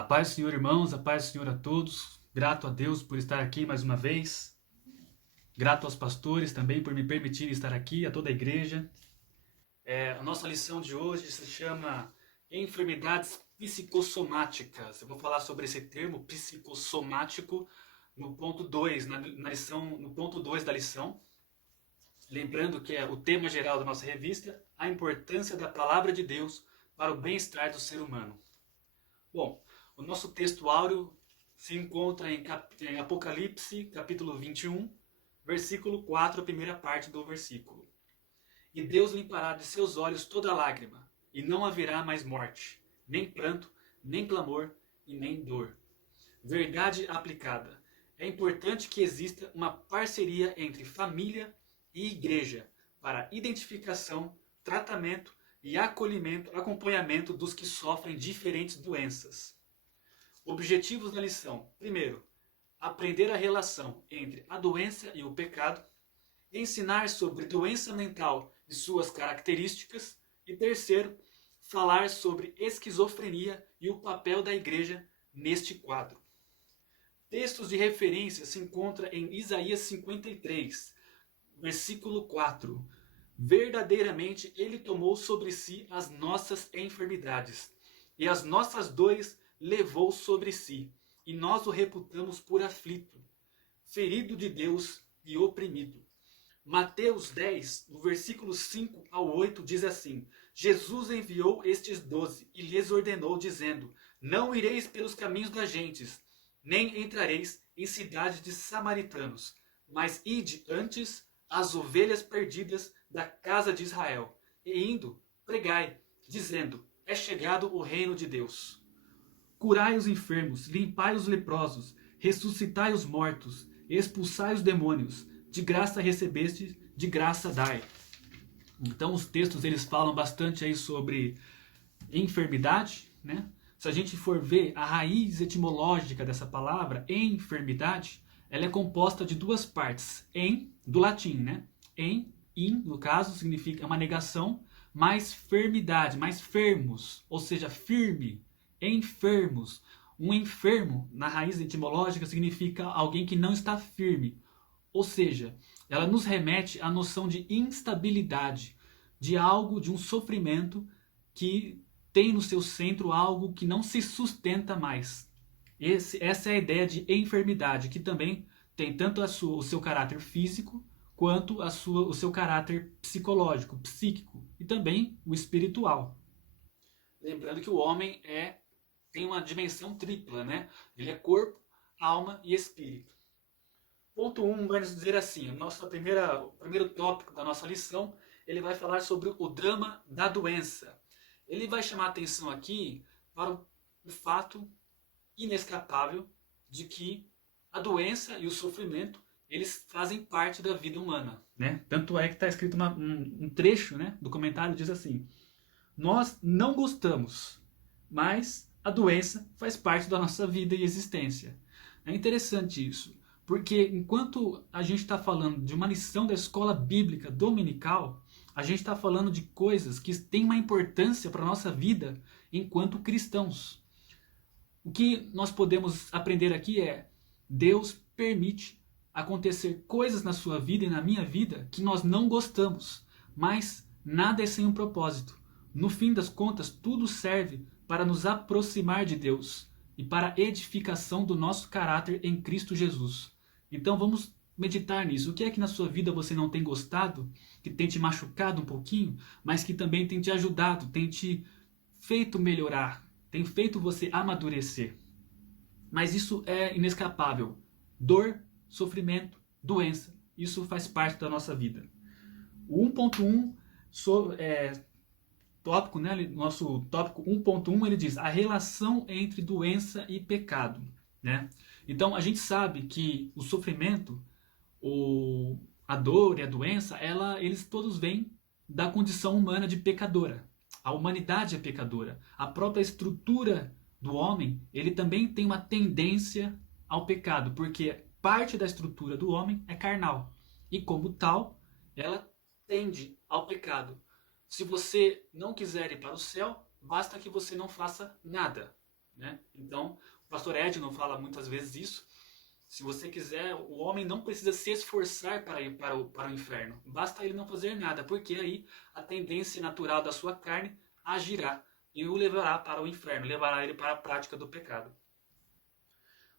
A paz do Senhor, irmãos, a paz do Senhor a todos. Grato a Deus por estar aqui mais uma vez. Grato aos pastores também por me permitirem estar aqui, a toda a igreja. A nossa lição de hoje se chama Enfermidades Psicossomáticas. Eu vou falar sobre esse termo psicossomático no ponto 2, no ponto 2 da lição. Lembrando que é o tema geral da nossa revista, a importância da palavra de Deus para o bem-estar do ser humano. Bom, o nosso texto áureo se encontra em Apocalipse, capítulo 21, versículo 4, a primeira parte do versículo. E Deus limpará de seus olhos toda lágrima, e não haverá mais morte, nem pranto, nem clamor e nem dor. Verdade aplicada. É importante que exista uma parceria entre família e igreja para identificação, tratamento e acompanhamento dos que sofrem diferentes doenças. Objetivos da lição. Primeiro, aprender a relação entre a doença e o pecado. Ensinar sobre doença mental e suas características. E terceiro, falar sobre esquizofrenia e o papel da igreja neste quadro. Textos de referência se encontram em Isaías 53, versículo 4. Verdadeiramente ele tomou sobre si as nossas enfermidades, e as nossas dores levou sobre si, e nós o reputamos por aflito, ferido de Deus e oprimido. Mateus 10, no versículo 5 ao 8, diz assim: Jesus enviou estes 12 e lhes ordenou, dizendo: Não ireis pelos caminhos das gentes, nem entrareis em cidades de samaritanos, mas ide antes as ovelhas perdidas da casa de Israel, e indo, pregai, dizendo: É chegado o reino de Deus. Curai os enfermos, limpai os leprosos, ressuscitai os mortos, expulsai os demônios, de graça recebeste, de graça dai. Então os textos eles falam bastante aí sobre enfermidade, né? Se a gente for ver a raiz etimológica dessa palavra, enfermidade, ela é composta de duas partes. Do latim, né? In, no caso, significa uma negação, mais fermidade, mais fermos, ou seja, firme, enfermos. Um enfermo, na raiz etimológica, significa alguém que não está firme. Ou seja, ela nos remete à noção de instabilidade, de algo, de um sofrimento que tem no seu centro algo que não se sustenta mais. Essa é a ideia de enfermidade, que também tem tanto o seu caráter físico, quanto o seu caráter psicológico, psíquico, e também o espiritual. Lembrando que o homem tem uma dimensão tripla, né? Ele é corpo, alma e espírito. Ponto 1 vai nos dizer assim, o primeiro tópico da nossa lição, ele vai falar sobre o drama da doença. Ele vai chamar a atenção aqui para o fato inescapável de que a doença e o sofrimento eles fazem parte da vida humana, né? Tanto é que está escrito um trecho, né, do comentário, diz assim: nós não gostamos, mas a doença faz parte da nossa vida e existência. É interessante isso, porque enquanto a gente está falando de uma lição da escola bíblica dominical, a gente está falando de coisas que têm uma importância para a nossa vida enquanto cristãos. O que nós podemos aprender aqui é: Deus permite acontecer coisas na sua vida e na minha vida que nós não gostamos, mas nada é sem um propósito. No fim das contas, tudo serve para nos aproximar de Deus e para a edificação do nosso caráter em Cristo Jesus. Então vamos meditar nisso. O que é que na sua vida você não tem gostado, que tem te machucado um pouquinho, mas que também tem te ajudado, tem te feito melhorar, tem feito você amadurecer? Mas isso é inescapável. Dor, sofrimento, doença, isso faz parte da nossa vida. O 1.1 tópico, né, nosso tópico 1.1, ele diz a relação entre doença e pecado, né? Então a gente sabe que o sofrimento, a dor e a doença, eles todos vêm da condição humana de pecadora. A humanidade é pecadora. A própria estrutura do homem, ele também tem uma tendência ao pecado, porque parte da estrutura do homem é carnal. E como tal, ela tende ao pecado. Se você não quiser ir para o céu, basta que você não faça nada. né? Então, o pastor Edno fala muitas vezes isso. Se você quiser, o homem não precisa se esforçar para ir para o inferno. Basta ele não fazer nada, porque aí a tendência natural da sua carne agirá e o levará para o inferno, levará ele para a prática do pecado.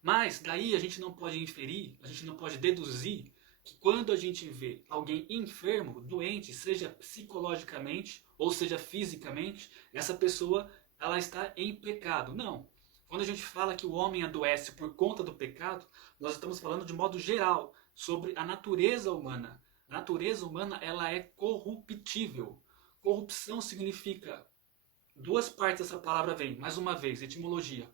Mas daí a gente não pode inferir, a gente não pode deduzir que quando a gente vê alguém enfermo, doente, seja psicologicamente ou seja fisicamente, essa pessoa ela está em pecado. Não. Quando a gente fala que o homem adoece por conta do pecado, nós estamos falando de modo geral sobre a natureza humana. A natureza humana ela é corruptível. Corrupção significa duas partes dessa palavra vem, mais uma vez, etimologia,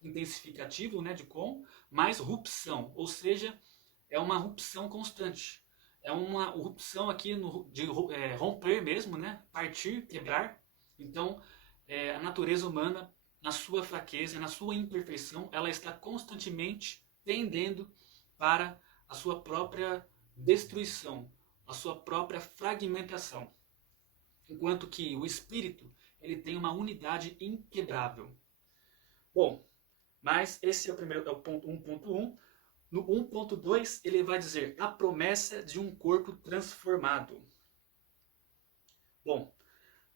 intensificativo, né, de com, mais rupção, ou seja, é uma rupção constante. É uma rupção aqui de romper mesmo, né, partir, quebrar. Então, a natureza humana, na sua fraqueza, na sua imperfeição, ela está constantemente tendendo para a sua própria destruição, a sua própria fragmentação. Enquanto que o espírito, ele tem uma unidade inquebrável. Bom, mas esse é o primeiro, é o ponto 1.1. No 1.2, ele vai dizer a promessa de um corpo transformado. Bom,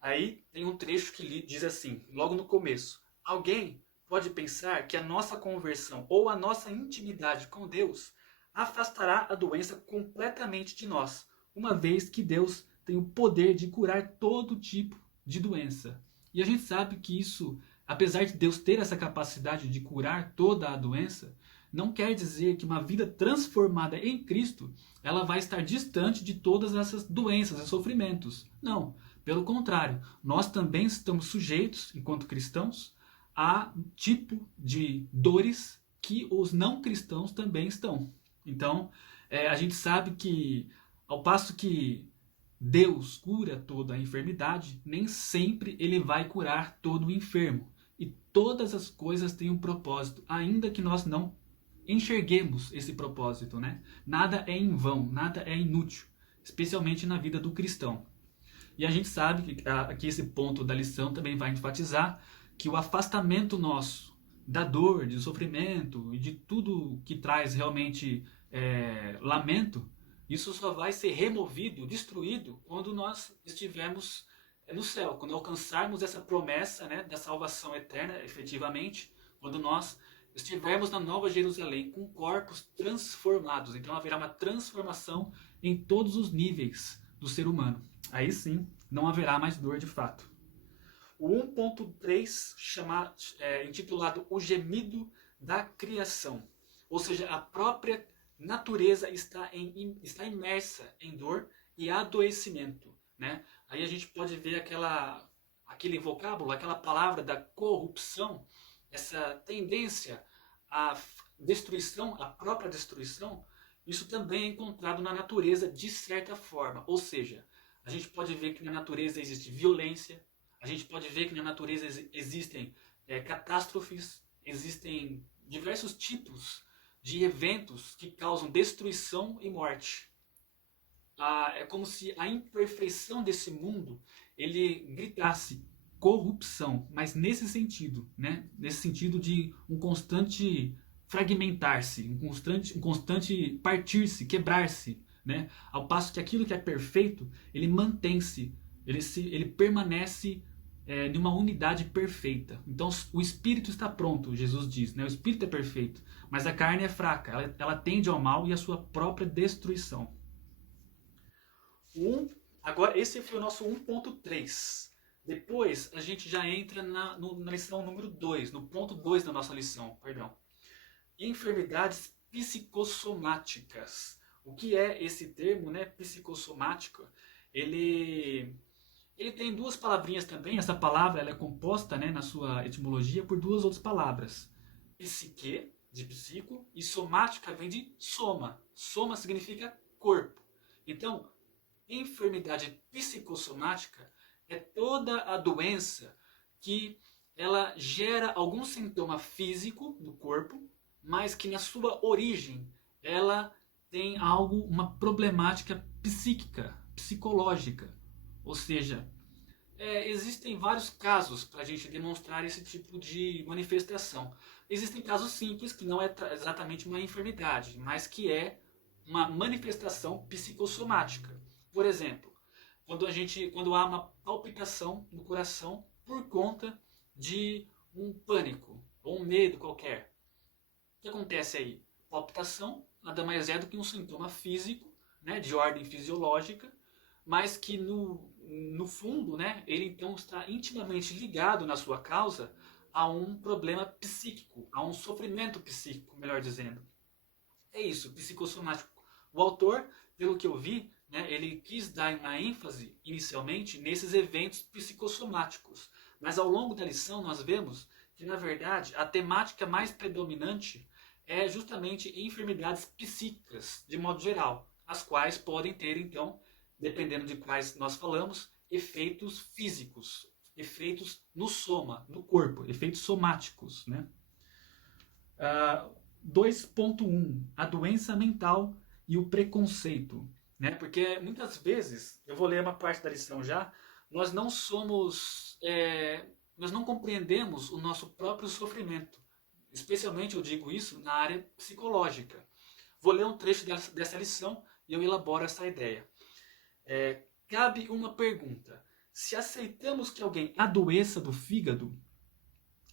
aí tem um trecho que diz assim, logo no começo. Alguém pode pensar que a nossa conversão ou a nossa intimidade com Deus afastará a doença completamente de nós, uma vez que Deus tem o poder de curar todo tipo de doença. E a gente sabe que isso, apesar de Deus ter essa capacidade de curar toda a doença, não quer dizer que uma vida transformada em Cristo, ela vai estar distante de todas essas doenças e sofrimentos. Não, pelo contrário, nós também estamos sujeitos, enquanto cristãos, a tipo de dores que os não cristãos também estão. Então, a gente sabe que, ao passo que Deus cura toda a enfermidade, nem sempre ele vai curar todo o enfermo. E todas as coisas têm um propósito, ainda que nós não enxerguemos esse propósito, né? Nada é em vão, nada é inútil, especialmente na vida do cristão. E a gente sabe que aqui esse ponto da lição também vai enfatizar que o afastamento nosso da dor, do sofrimento e de tudo que traz realmente lamento, isso só vai ser removido, destruído, quando nós estivermos no céu, quando alcançarmos essa promessa, né, da salvação eterna, efetivamente, quando nós estivermos na Nova Jerusalém com corpos transformados. Então haverá uma transformação em todos os níveis do ser humano. Aí sim, não haverá mais dor de fato. O 1.3, intitulado O Gemido da Criação. Ou seja, a própria natureza está imersa em dor e adoecimento. Né? Aí a gente pode ver aquele vocábulo, aquela palavra da corrupção, essa tendência à destruição, à própria destruição, isso também é encontrado na natureza de certa forma. Ou seja, a gente pode ver que na natureza existe violência, a gente pode ver que na natureza existem catástrofes, existem diversos tipos de eventos que causam destruição e morte. É como se a imperfeição desse mundo ele gritasse corrupção, mas nesse sentido, né? Nesse sentido de um constante fragmentar-se, um constante partir-se, quebrar-se, né? Ao passo que aquilo que é perfeito, ele mantém-se, ele permanece numa unidade perfeita. Então o espírito está pronto, Jesus diz, né? O espírito é perfeito, mas a carne é fraca, ela tende ao mal e à sua própria destruição. Agora, esse foi o nosso 1.3. Depois, a gente já entra na lição número 2, no ponto 2 da nossa lição, perdão. Enfermidades psicossomáticas. O que é esse termo, né, psicossomático? Ele tem duas palavrinhas também. Essa palavra ela é composta, né, na sua etimologia por duas outras palavras. Psique, de psico, e somática vem de soma. Soma significa corpo. Então, enfermidade psicossomática é toda a doença que ela gera algum sintoma físico no corpo, mas que na sua origem ela tem uma problemática psíquica, psicológica. Ou seja, Existem vários casos para a gente demonstrar esse tipo de manifestação. Existem casos simples, que não é exatamente uma enfermidade, mas que é uma manifestação psicossomática. Por exemplo, quando há uma palpitação no coração por conta de um pânico ou um medo qualquer. O que acontece aí? Palpitação nada mais é do que um sintoma físico, né, de ordem fisiológica, mas que no fundo, né, ele então está intimamente ligado na sua causa a um problema psíquico, a um sofrimento psíquico, melhor dizendo. É isso, psicossomático. O autor, pelo que eu vi, né, ele quis dar uma ênfase inicialmente nesses eventos psicossomáticos, mas ao longo da lição nós vemos que, na verdade, a temática mais predominante é justamente enfermidades psíquicas, de modo geral, as quais podem ter, então, dependendo de quais nós falamos, efeitos físicos, efeitos no soma, no corpo, efeitos somáticos, né? 2.1, a doença mental e o preconceito, né? Porque muitas vezes, eu vou ler uma parte da lição já, nós não somos, nós não compreendemos o nosso próprio sofrimento. Especialmente eu digo isso na área psicológica. Vou ler um trecho dessa lição e eu elaboro essa ideia. Cabe uma pergunta. Se aceitamos que alguém adoeça do fígado,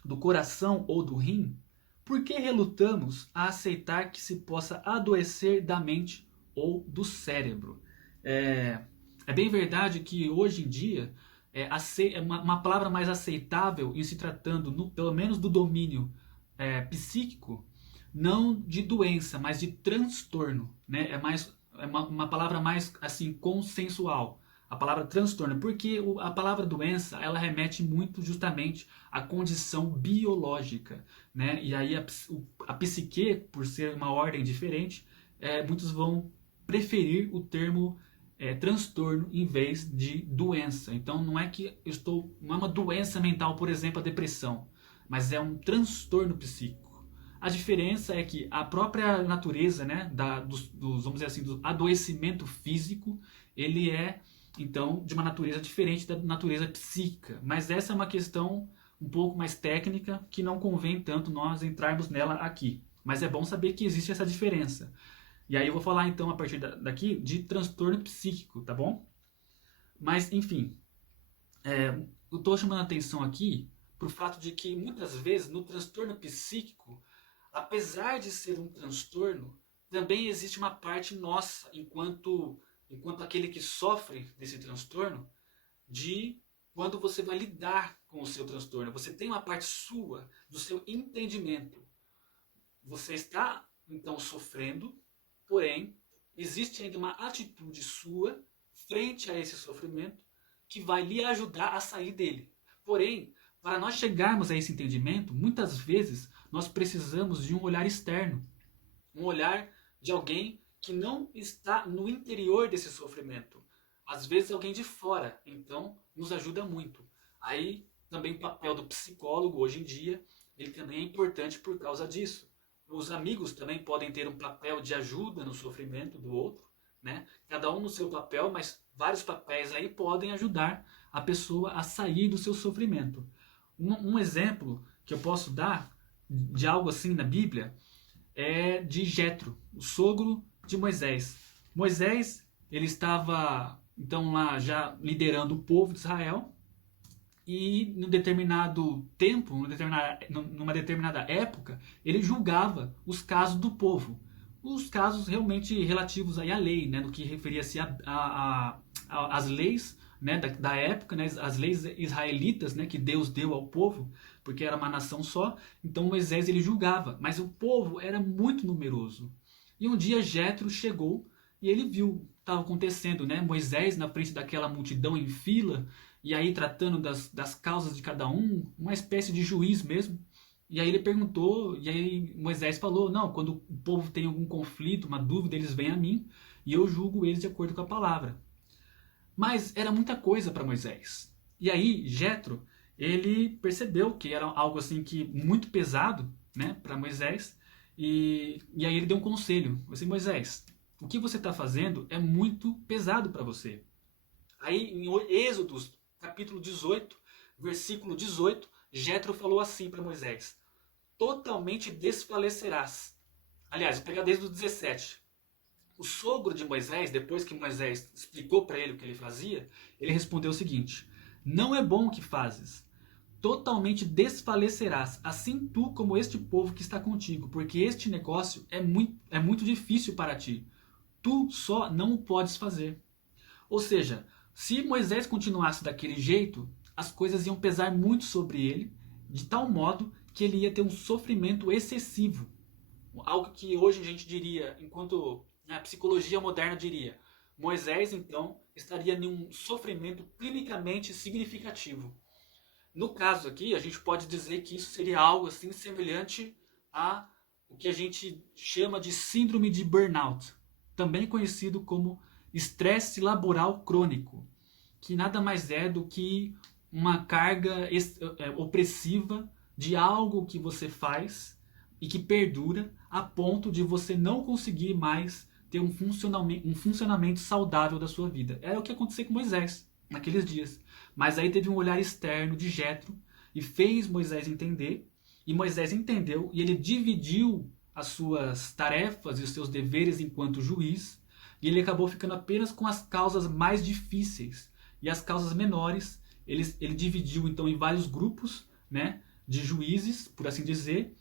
do coração ou do rim, por que relutamos a aceitar que se possa adoecer da mente ou do cérebro? É bem verdade que hoje em dia é uma palavra mais aceitável em se tratando, pelo menos do domínio psíquico, não de doença, mas de transtorno, né? É uma palavra mais assim consensual. A palavra transtorno, porque a palavra doença ela remete muito justamente à condição biológica, né? E aí a psique, por ser uma ordem diferente, muitos vão preferir o termo transtorno em vez de doença. Então não é que não é uma doença mental, por exemplo, a depressão, mas é um transtorno psíquico. A diferença é que a própria natureza, né, vamos dizer assim, do adoecimento físico, ele é então de uma natureza diferente da natureza psíquica. Mas essa é uma questão um pouco mais técnica que não convém tanto nós entrarmos nela aqui. Mas é bom saber que existe essa diferença. E aí eu vou falar então a partir daqui de transtorno psíquico, tá bom? Mas enfim, eu estou chamando a atenção aqui para o fato de que muitas vezes no transtorno psíquico, apesar de ser um transtorno, também existe uma parte nossa, enquanto aquele que sofre desse transtorno, de quando você vai lidar com o seu transtorno. Você tem uma parte sua, do seu entendimento. Você está, então, sofrendo, porém, existe ainda uma atitude sua frente a esse sofrimento que vai lhe ajudar a sair dele. Porém, para nós chegarmos a esse entendimento, muitas vezes nós precisamos de um olhar externo, um olhar de alguém que não está no interior desse sofrimento. Às vezes alguém de fora, então nos ajuda muito. Aí também o papel do psicólogo hoje em dia, ele também é importante por causa disso. Os amigos também podem ter um papel de ajuda no sofrimento do outro, né? Cada um no seu papel, mas vários papéis aí podem ajudar a pessoa a sair do seu sofrimento. Um exemplo que eu posso dar de algo assim na Bíblia é de Jetro, o sogro de Moisés. Moisés, ele estava então lá já liderando o povo de Israel e num determinado tempo, numa determinada época, ele julgava os casos do povo. Os casos realmente relativos aí à lei, né, no que referia-se às leis, né, da época, né, as leis israelitas, né, que Deus deu ao povo, porque era uma nação só. Então Moisés ele julgava, mas o povo era muito numeroso. E um dia Jetro chegou e ele viu o que estava acontecendo, né? Moisés na frente daquela multidão em fila, e aí tratando das causas de cada um, uma espécie de juiz mesmo. E aí ele perguntou, e aí Moisés falou, não, quando o povo tem algum conflito, uma dúvida, eles vêm a mim, e eu julgo eles de acordo com a palavra. Mas era muita coisa para Moisés. E aí Jetro, ele percebeu que era algo assim que muito pesado, né, para Moisés, e aí ele deu um conselho, assim, Moisés, o que você está fazendo é muito pesado para você. Aí em Êxodos capítulo 18, versículo 18, Jetro falou assim para Moisés: totalmente desfalecerás. Aliás, vou pegar desde o 17. O sogro de Moisés, depois que Moisés explicou para ele o que ele fazia, ele respondeu o seguinte: não é bom o que fazes. Totalmente desfalecerás, assim tu como este povo que está contigo, porque este negócio é muito difícil para ti. Tu só não o podes fazer. Ou seja, se Moisés continuasse daquele jeito, as coisas iam pesar muito sobre ele, de tal modo que ele ia ter um sofrimento excessivo. Algo que hoje a gente diria, enquanto a psicologia moderna diria, Moisés então estaria em um sofrimento clinicamente significativo. No caso aqui, a gente pode dizer que isso seria algo assim semelhante a o que a gente chama de síndrome de burnout, também conhecido como estresse laboral crônico, que nada mais é do que uma carga opressiva de algo que você faz e que perdura a ponto de você não conseguir mais ter um funcionamento saudável da sua vida. É o que aconteceu com Moisés naqueles dias. Mas aí teve um olhar externo de Jetro e fez Moisés entender, e Moisés entendeu, e ele dividiu as suas tarefas e os seus deveres enquanto juiz, e ele acabou ficando apenas com as causas mais difíceis. E as causas menores, ele dividiu então em vários grupos, né, de juízes, por assim dizer,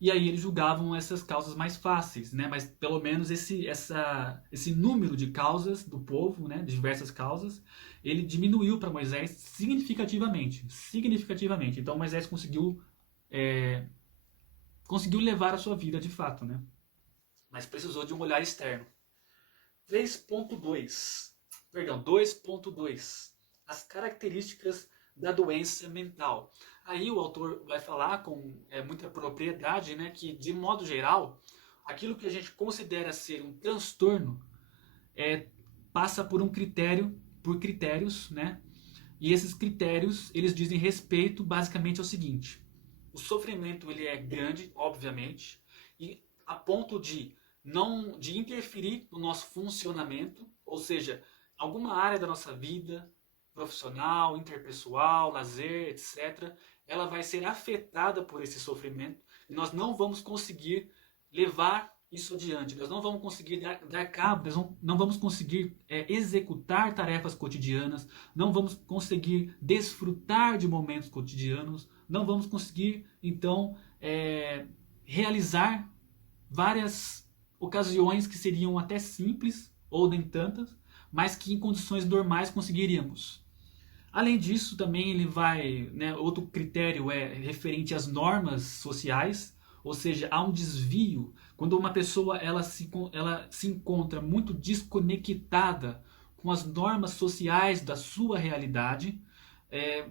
e aí eles julgavam essas causas mais fáceis, né? Mas pelo menos esse número de causas do povo, né, de diversas causas, ele diminuiu para Moisés significativamente. Então Moisés conseguiu levar a sua vida de fato, né? Mas precisou de um olhar externo. 2.2. As características da doença mental. Aí o autor vai falar com muita propriedade, né, que de modo geral, aquilo que a gente considera ser um transtorno passa por critérios, né? E esses critérios, eles dizem respeito basicamente ao seguinte: o sofrimento ele é grande, obviamente, e a ponto de interferir no nosso funcionamento, ou seja, alguma área da nossa vida, profissional, interpessoal, lazer, etc., ela vai ser afetada por esse sofrimento e nós não vamos conseguir levar isso adiante. Nós não vamos conseguir dar cabo, não vamos conseguir executar tarefas cotidianas, não vamos conseguir desfrutar de momentos cotidianos, não vamos conseguir, então, realizar várias ocasiões que seriam até simples, ou nem tantas, mas que em condições normais conseguiríamos. Além disso, também ele vai, né, outro critério é referente às normas sociais, ou seja, há um desvio quando uma pessoa ela se encontra muito desconectada com as normas sociais da sua realidade,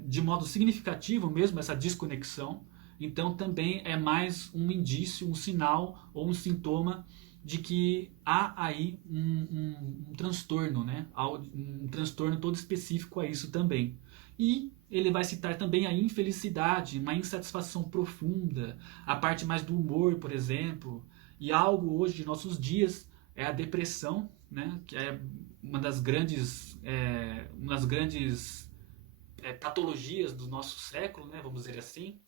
de modo significativo mesmo essa desconexão. Então também é mais um indício, um sinal ou um sintoma de que há aí um transtorno, né? Um transtorno todo específico a isso também. E ele vai citar também a infelicidade, uma insatisfação profunda, a parte mais do humor, por exemplo, e algo hoje de nossos dias é a depressão, né? Que é uma das grandes patologias do nosso século, né? Vamos dizer assim.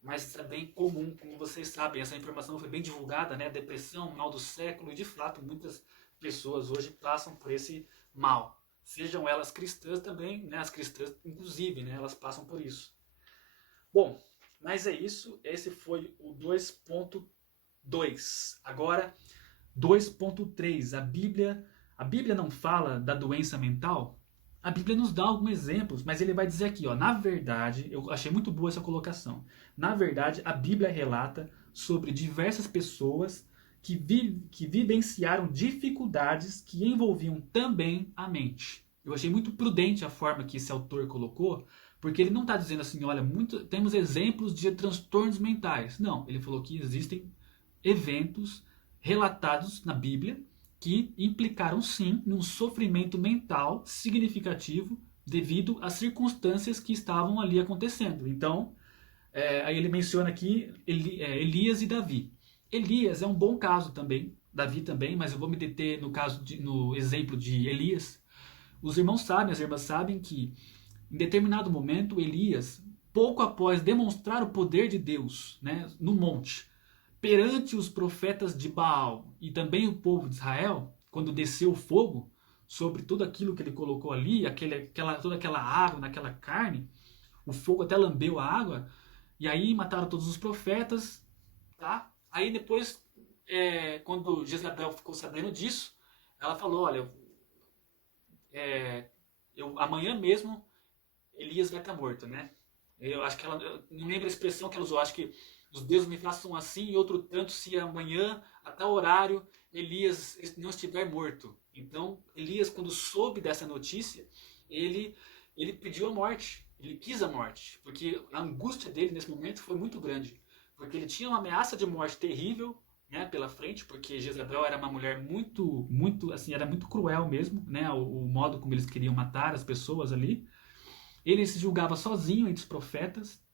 Mas isso é bem comum, como vocês sabem, essa informação foi bem divulgada, né? Depressão, mal do século, e de fato muitas pessoas hoje passam por esse mal. Sejam elas cristãs também, né? As cristãs, inclusive, né? Elas passam por isso. Bom, mas é isso. Esse foi o 2.2. Agora, 2.3. A Bíblia não fala da doença mental? A Bíblia nos dá alguns exemplos, mas ele vai dizer aqui, ó, na verdade, eu achei muito boa essa colocação. Na verdade, a Bíblia relata sobre diversas pessoas que vivenciaram dificuldades que envolviam também a mente. Eu achei muito prudente a forma que esse autor colocou, porque ele não está dizendo assim, olha, temos exemplos de transtornos mentais. Não, ele falou que existem eventos relatados na Bíblia que implicaram sim num sofrimento mental significativo devido às circunstâncias que estavam ali acontecendo. Então, aí ele menciona aqui Elias e Davi. Elias é um bom caso também, Davi também, mas eu vou me deter no exemplo de Elias. Os irmãos sabem, as irmãs sabem que Em determinado momento, Elias, pouco após demonstrar o poder de Deus, né, no monte, perante os profetas de Baal e também o povo de Israel, quando desceu o fogo sobre tudo aquilo que ele colocou ali, toda aquela água, naquela carne, o fogo até lambeu a água, e aí mataram todos os profetas, tá? Aí depois, quando Jezabel ficou sabendo disso, ela falou, olha, amanhã mesmo Elias vai estar morto, né? Eu acho que eu não lembro a expressão que ela usou, acho que os deuses me façam assim e outro tanto se amanhã, a tal horário, Elias não estiver morto. Então, Elias, quando soube dessa notícia, ele, ele pediu a morte, ele quis a morte, porque a angústia dele nesse momento foi muito grande, porque ele tinha uma ameaça de morte terrível, né, pela frente, porque Jezabel era uma mulher muito, assim, era muito cruel mesmo, né, o modo como eles queriam matar as pessoas ali. Ele se julgava sozinho entre os profetas.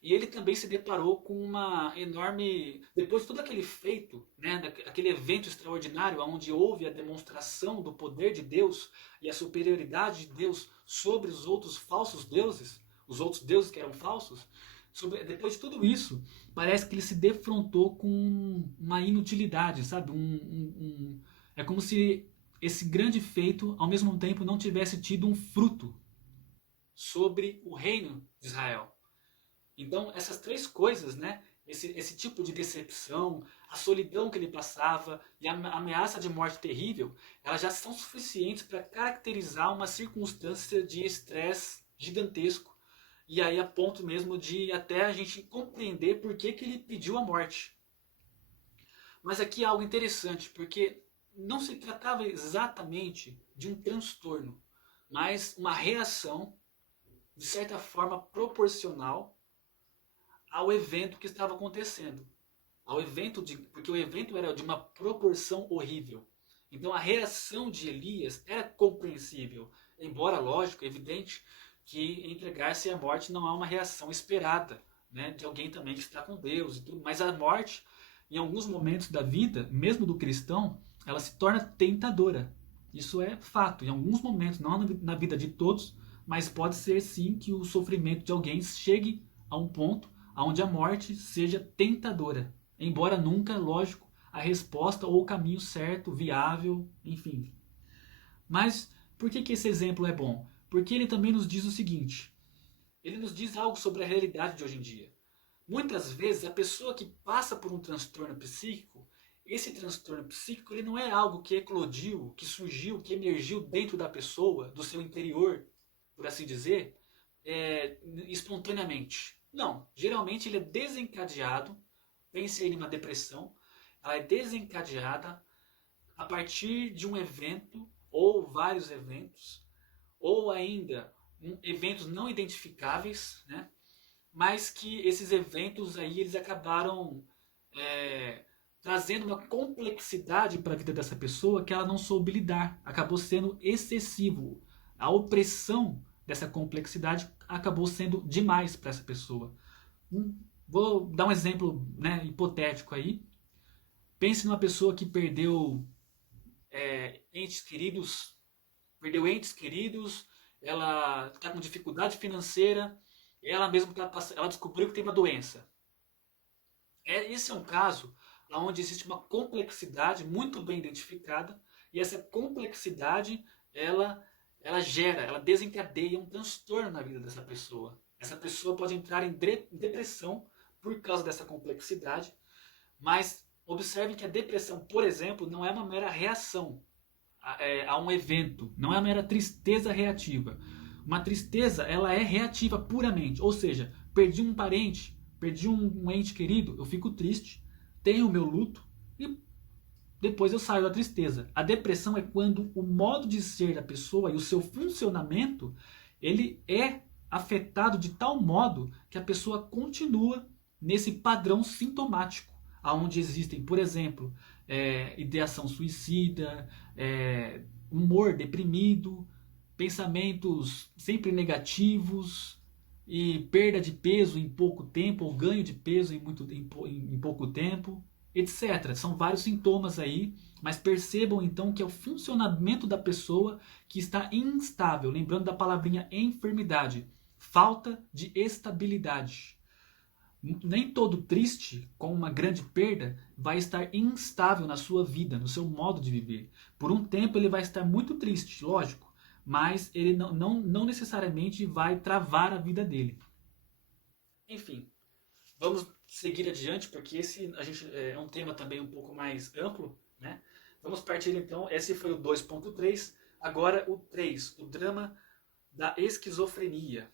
E ele também se deparou com uma enorme. Depois de todo aquele feito, né, aquele evento extraordinário, onde houve a demonstração do poder de Deus e a superioridade de Deus sobre os outros falsos deuses, os outros deuses que eram falsos, depois de tudo isso, parece que ele se defrontou com uma inutilidade, sabe? É como se esse grande feito, ao mesmo tempo, não tivesse tido um fruto sobre o reino de Israel. Então, essas três coisas, né? Esse tipo de decepção, a solidão que ele passava e a ameaça de morte terrível, elas já são suficientes para caracterizar uma circunstância de estresse gigantesco. E aí a ponto mesmo de até a gente compreender por que ele pediu a morte. Mas aqui há algo interessante, porque não se tratava exatamente de um transtorno, mas uma reação, de certa forma, proporcional ao evento que estava acontecendo. Porque o evento era de uma proporção horrível. Então a reação de Elias era compreensível, embora lógico, evidente, que entregar-se à morte não é uma reação esperada, né, de alguém também que está com Deus e tudo. Mas a morte, em alguns momentos da vida, mesmo do cristão, ela se torna tentadora. Isso é fato. Em alguns momentos, não na vida de todos, mas pode ser sim que o sofrimento de alguém chegue a um ponto onde a morte seja tentadora, embora nunca, lógico, a resposta ou o caminho certo, viável, enfim. Mas por que esse exemplo é bom? Porque ele também nos diz o seguinte, ele nos diz algo sobre a realidade de hoje em dia. Muitas vezes a pessoa que passa por um transtorno psíquico, esse transtorno psíquico ele não é algo que eclodiu, que surgiu, que emergiu dentro da pessoa, do seu interior, por assim dizer, espontaneamente. Não, geralmente ele é desencadeado, pense aí numa depressão, ela é desencadeada a partir de um evento ou vários eventos, ou ainda eventos não identificáveis, né? Mas que esses eventos aí eles acabaram trazendo uma complexidade para a vida dessa pessoa que ela não soube lidar, acabou sendo excessivo. A opressão dessa complexidade acabou sendo demais para essa pessoa. Vou dar um exemplo, né, hipotético aí. Pense numa pessoa que perdeu entes queridos, ela está com dificuldade financeira, ela mesma ela descobriu que tem uma doença. Esse é um caso onde existe uma complexidade muito bem identificada e essa complexidade ela desencadeia um transtorno na vida dessa pessoa. Essa pessoa pode entrar em depressão por causa dessa complexidade, mas observe que a depressão, por exemplo, não é uma mera reação a um evento, não é uma mera tristeza reativa. Uma tristeza, ela é reativa puramente, ou seja, perdi um parente, perdi um ente querido, eu fico triste, tenho o meu luto e depois eu saio da tristeza. A depressão é quando o modo de ser da pessoa e o seu funcionamento, ele é afetado de tal modo que a pessoa continua nesse padrão sintomático, onde existem, por exemplo, ideação suicida, humor deprimido, pensamentos sempre negativos e perda de peso em pouco tempo ou ganho de peso em pouco tempo. etc. São vários sintomas aí, mas percebam então que é o funcionamento da pessoa que está instável. Lembrando da palavrinha enfermidade, falta de estabilidade. Nem todo triste com uma grande perda vai estar instável na sua vida, no seu modo de viver. Por um tempo ele vai estar muito triste, lógico, mas ele não necessariamente vai travar a vida dele. Enfim, vamos seguir adiante, porque esse é um tema também um pouco mais amplo, né? Vamos partir então, esse foi o 2.3, agora o 3, o drama da esquizofrenia.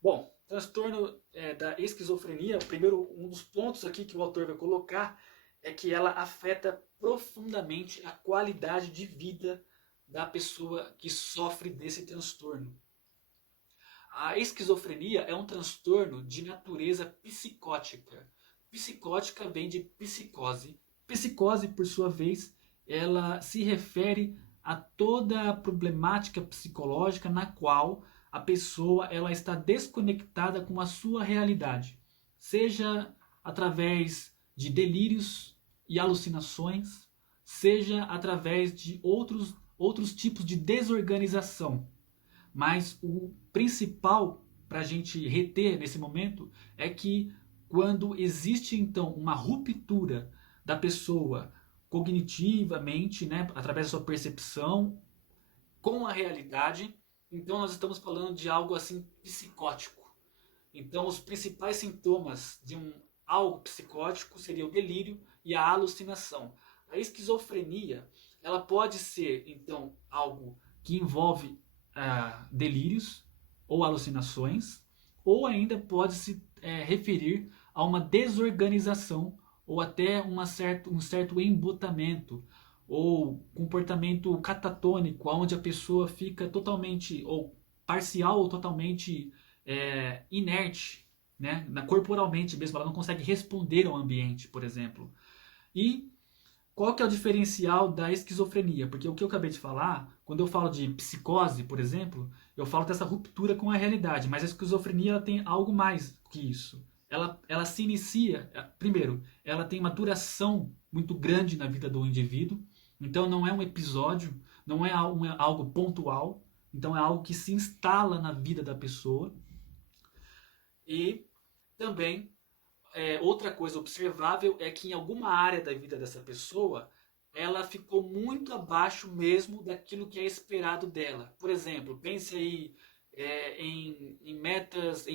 Bom, transtorno da esquizofrenia, primeiro um dos pontos aqui que o autor vai colocar é que ela afeta profundamente a qualidade de vida da pessoa que sofre desse transtorno. A esquizofrenia é um transtorno de natureza psicótica. Psicótica vem de psicose. Psicose, por sua vez, ela se refere a toda a problemática psicológica na qual a pessoa ela está desconectada com a sua realidade, seja através de delírios e alucinações, seja através de outros tipos de desorganização. Mas o principal para a gente reter nesse momento é que quando existe então uma ruptura da pessoa cognitivamente, né, através da sua percepção com a realidade, então nós estamos falando de algo assim psicótico. Então os principais sintomas de algo psicótico seria o delírio e a alucinação. A esquizofrenia, ela pode ser então algo que envolve delírios ou alucinações, ou ainda pode se referir a uma desorganização ou até um certo embotamento ou comportamento catatônico, onde a pessoa fica totalmente ou parcial ou totalmente inerte, né? Corporalmente mesmo, ela não consegue responder ao ambiente, por exemplo. E qual que é o diferencial da esquizofrenia? Porque o que eu acabei de falar, quando eu falo de psicose, por exemplo, eu falo dessa ruptura com a realidade, mas a esquizofrenia ela tem algo mais que isso. Ela se inicia, primeiro, ela tem uma duração muito grande na vida do indivíduo, então não é um episódio, não é algo pontual, então é algo que se instala na vida da pessoa. E também outra coisa observável é que em alguma área da vida dessa pessoa ela ficou muito abaixo mesmo daquilo que é esperado dela. Por exemplo, pense aí em metas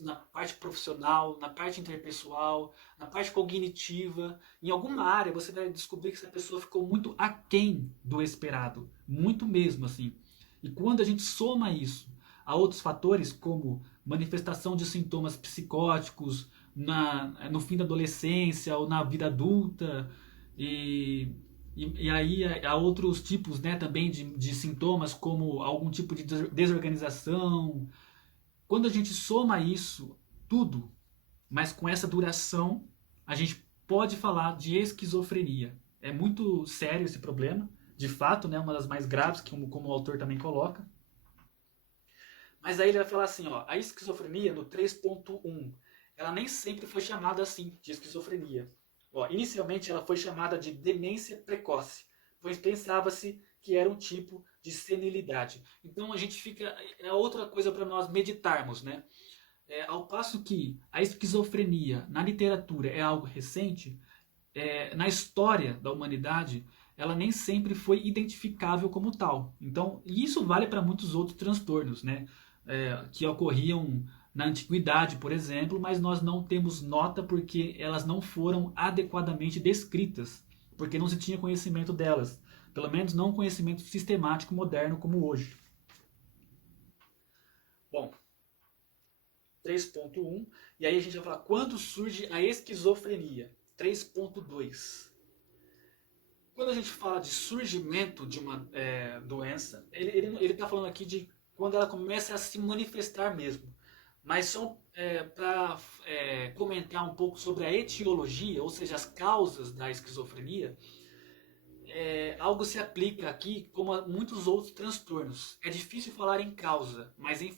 na parte profissional, na parte interpessoal, na parte cognitiva. Em alguma área você vai descobrir que essa pessoa ficou muito aquém do esperado, muito mesmo assim. E quando a gente soma isso a outros fatores como manifestação de sintomas psicóticos no fim da adolescência ou na vida adulta, e aí há outros tipos, né, também de sintomas, como algum tipo de desorganização. Quando a gente soma isso tudo, mas com essa duração, a gente pode falar de esquizofrenia. É muito sério esse problema, de fato, né, uma das mais graves, como o autor também coloca. Mas aí ele vai falar assim, ó, a esquizofrenia no 3.1, ela nem sempre foi chamada assim, de esquizofrenia. Ó, inicialmente ela foi chamada de demência precoce, pois pensava-se que era um tipo de senilidade. Então a gente fica, é outra coisa para nós meditarmos, né? Ao passo que a esquizofrenia na literatura é algo recente, na história da humanidade ela nem sempre foi identificável como tal. Então, isso vale para muitos outros transtornos, né? Que ocorriam na antiguidade, por exemplo, mas nós não temos nota porque elas não foram adequadamente descritas, porque não se tinha conhecimento delas, pelo menos não conhecimento sistemático moderno como hoje. Bom, 3.1, e aí a gente vai falar quando surge a esquizofrenia. 3.2. Quando a gente fala de surgimento de uma doença, ele está falando aqui de quando ela começa a se manifestar mesmo. Mas só para comentar um pouco sobre a etiologia, ou seja, as causas da esquizofrenia, algo se aplica aqui como a muitos outros transtornos. É difícil falar em causa, mas em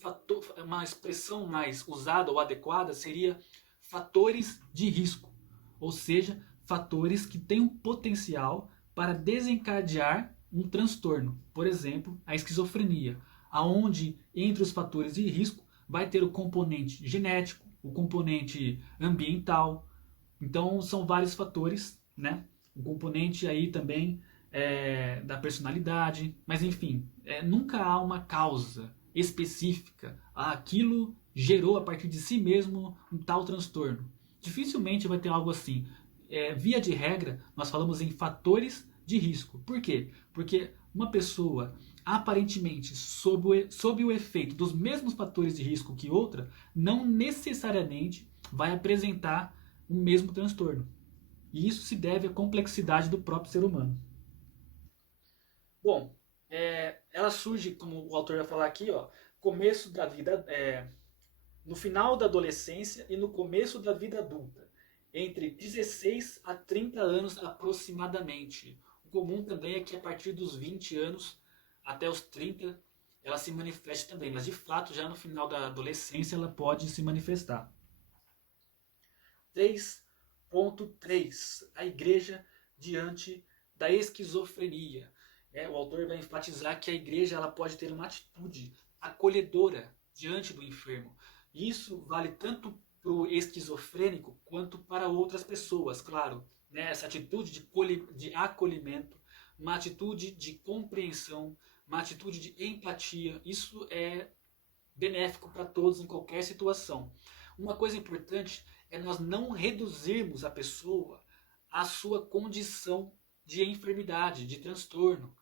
uma expressão mais usada ou adequada seria fatores de risco. ou seja, fatores que têm um potencial para desencadear um transtorno, por exemplo, a esquizofrenia, aonde entre os fatores de risco vai ter o componente genético, o componente ambiental. Então são vários fatores, né? O componente aí também da personalidade, mas enfim, nunca há uma causa específica. Aquilo gerou a partir de si mesmo um tal transtorno. Dificilmente vai ter algo assim. Via de regra, nós falamos em fatores de risco. Por quê? Porque uma pessoa aparentemente sob o efeito dos mesmos fatores de risco que outra, não necessariamente vai apresentar o mesmo transtorno. E isso se deve à complexidade do próprio ser humano. Bom, ela surge, como o autor vai falar aqui, ó, começo da vida, no final da adolescência e no começo da vida adulta, entre 16 a 30 anos aproximadamente. O comum também é que a partir dos 20 anos até os 30 ela se manifeste também, mas de fato já no final da adolescência ela pode se manifestar. 3.3 A igreja diante da esquizofrenia. O autor vai enfatizar que a igreja ela pode ter uma atitude acolhedora diante do enfermo. Isso vale tanto para o esquizofrênico quanto para outras pessoas, claro. Essa atitude de acolhimento, uma atitude de compreensão, uma atitude de empatia, isso é benéfico para todos em qualquer situação. Uma coisa importante é nós não reduzirmos a pessoa à sua condição de enfermidade, de transtorno.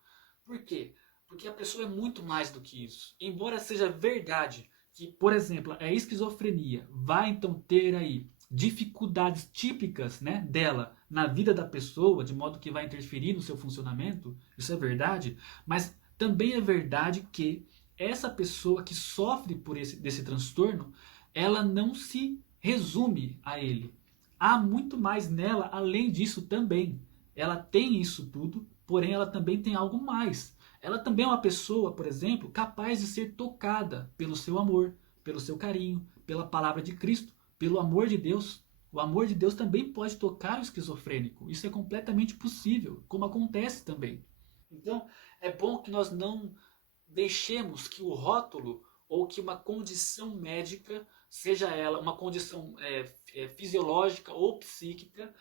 Por quê? Porque a pessoa é muito mais do que isso. Embora seja verdade que, por exemplo, a esquizofrenia vai então ter aí dificuldades típicas, né, dela na vida da pessoa, de modo que vai interferir no seu funcionamento, isso é verdade, mas também é verdade que essa pessoa que sofre desse transtorno, ela não se resume a ele. Há muito mais nela além disso também. Ela tem isso tudo, porém ela também tem algo mais. Ela também é uma pessoa, por exemplo, capaz de ser tocada pelo seu amor, pelo seu carinho, pela palavra de Cristo, pelo amor de Deus. O amor de Deus também pode tocar o esquizofrênico. Isso é completamente possível, como acontece também. Então, é bom que nós não deixemos que o rótulo ou que uma condição médica, seja ela uma condição fisiológica ou psíquica,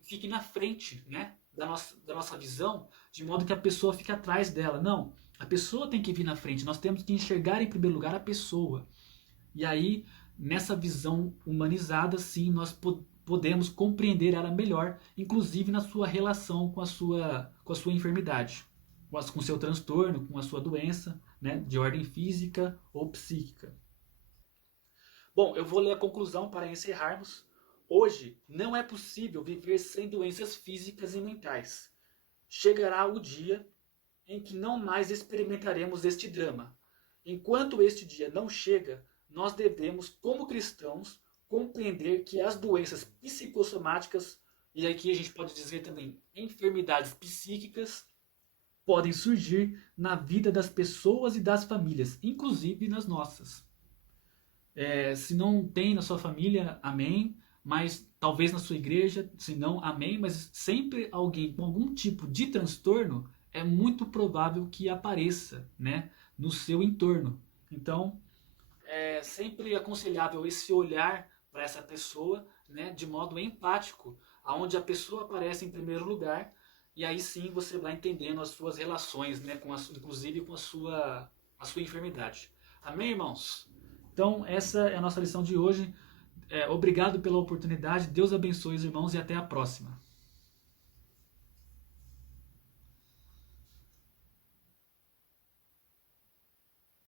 fique na frente, né, da nossa visão, de modo que a pessoa fique atrás dela. Não, a pessoa tem que vir na frente, nós temos que enxergar em primeiro lugar a pessoa. E aí, nessa visão humanizada, sim, nós podemos compreender ela melhor, inclusive na sua relação com a sua enfermidade, com o seu transtorno, com a sua doença, né, de ordem física ou psíquica. Bom, eu vou ler a conclusão para encerrarmos. Hoje não é possível viver sem doenças físicas e mentais. Chegará o dia em que não mais experimentaremos este drama. Enquanto este dia não chega, nós devemos, como cristãos, compreender que as doenças psicossomáticas, e aqui a gente pode dizer também enfermidades psíquicas, podem surgir na vida das pessoas e das famílias, inclusive nas nossas. Se não tem na sua família, amém, mas talvez na sua igreja, se não, amém, mas sempre alguém com algum tipo de transtorno é muito provável que apareça, né, no seu entorno. Então, é sempre aconselhável esse olhar para essa pessoa, né, de modo empático, aonde a pessoa aparece em primeiro lugar, e aí sim você vai entendendo as suas relações, né, inclusive com a sua enfermidade. Amém, irmãos? Então, essa é a nossa lição de hoje. Obrigado pela oportunidade. Deus abençoe os irmãos e até a próxima.